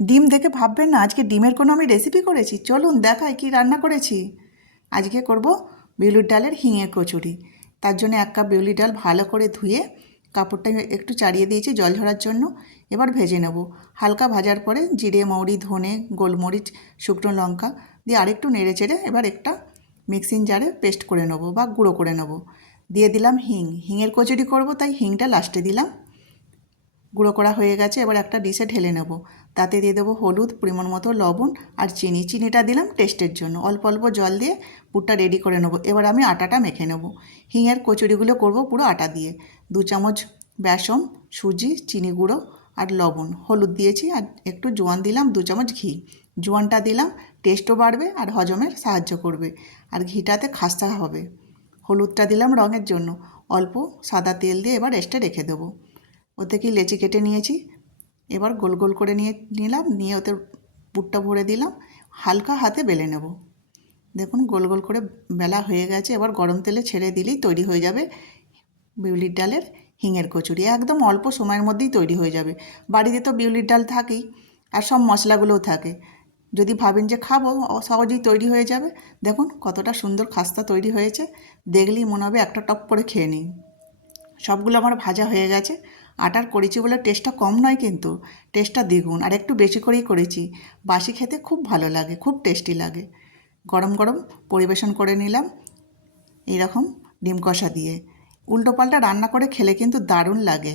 ডিম দেখে ভাববেন না আজকে ডিমের কোনো আমি রেসিপি করেছি। চলুন দেখাই কি রান্না করেছি। আজকে করব বিউলির ডালের হিঙের কচুরি। তার জন্য 1 কাপ বিউলির ডাল ভালো করে ধুয়ে কাপড়টা একটু চাড়িয়ে দিয়েছি জল ঝরার জন্য। এবার ভেজে নেব। হালকা ভাজার পরে জিরে, মৌরি, ধনে, গোলমরিচ, শুকনো লঙ্কা দিয়ে আরেকটু নেড়ে চেড়ে এবার একটা মিক্সিং জারে পেস্ট করে নেব বা গুঁড়ো করে নেব। দিয়ে দিলাম হিং। হিঙের কচুরি করব তাই হিংটা লাস্টে দিলাম। গুঁড়ো করা হয়ে গেছে, এবার একটা ডিশে ঢেলে নেব। তাতে দিয়ে দেবো হলুদ, পরিমাণ মতো লবণ আর চিনি। চিনিটা দিলাম টেস্টের জন্য। অল্প অল্প জল দিয়ে পুরটা রেডি করে নেব। এবার আমি আটাটা মেখে নেব। হিঙের কচুরিগুলো করব পুরো আটা দিয়ে। 2 চামচ বেসন, সুজি, চিনি গুঁড়ো আর লবণ, হলুদ দিয়েছি আর একটু জোয়ান দিলাম, 2 চামচ ঘি। জোয়ানটা দিলাম, টেস্টও বাড়বে আর হজমের সাহায্য করবে। আর ঘিটাতে খাস্তা হবে। হলুদটা দিলাম রঙের জন্য। অল্প সাদা তেল দিয়ে এবার রেস্টে রেখে দেবো। ওতে কি লেচি কেটে নিয়েছি। এবার গোল গোল করে নিলাম, নিয়ে ওতে পুরটা ভরে দিলাম। হালকা হাতে বেলে নেব। দেখুন গোল গোল করে বেলা হয়ে গেছে। এবার গরম তেলে ছেড়ে দিলেই তৈরি হয়ে যাবে বিউলির ডালের হিঙের কচুরি। একদম অল্প সময়ের মধ্যেই তৈরি হয়ে যাবে। বাড়িতে তো বিউলির ডাল থাকেই আর সব মশলাগুলোও থাকে। যদি ভাবেন যে খাবো, সহজেই তৈরি হয়ে যাবে। দেখুন কতটা সুন্দর খাস্তা তৈরি হয়েছে। দেখলেই মনে হবে একটা টপ করে খেয়ে নিই। সবগুলো আমার ভাজা হয়ে গেছে। আটার করেছি বলে টেস্টটা কম নয়, কিন্তু টেস্টটা দ্বিগুণ আর একটু বেশি করেই করেছি। বাসি খেতে খুব ভালো লাগে, খুব টেস্টি লাগে। গরম গরম পরিবেশন করে নিলাম এইরকম ডিম কষা দিয়ে। উল্টো পাল্টা রান্না করে খেলে কিন্তু দারুণ লাগে।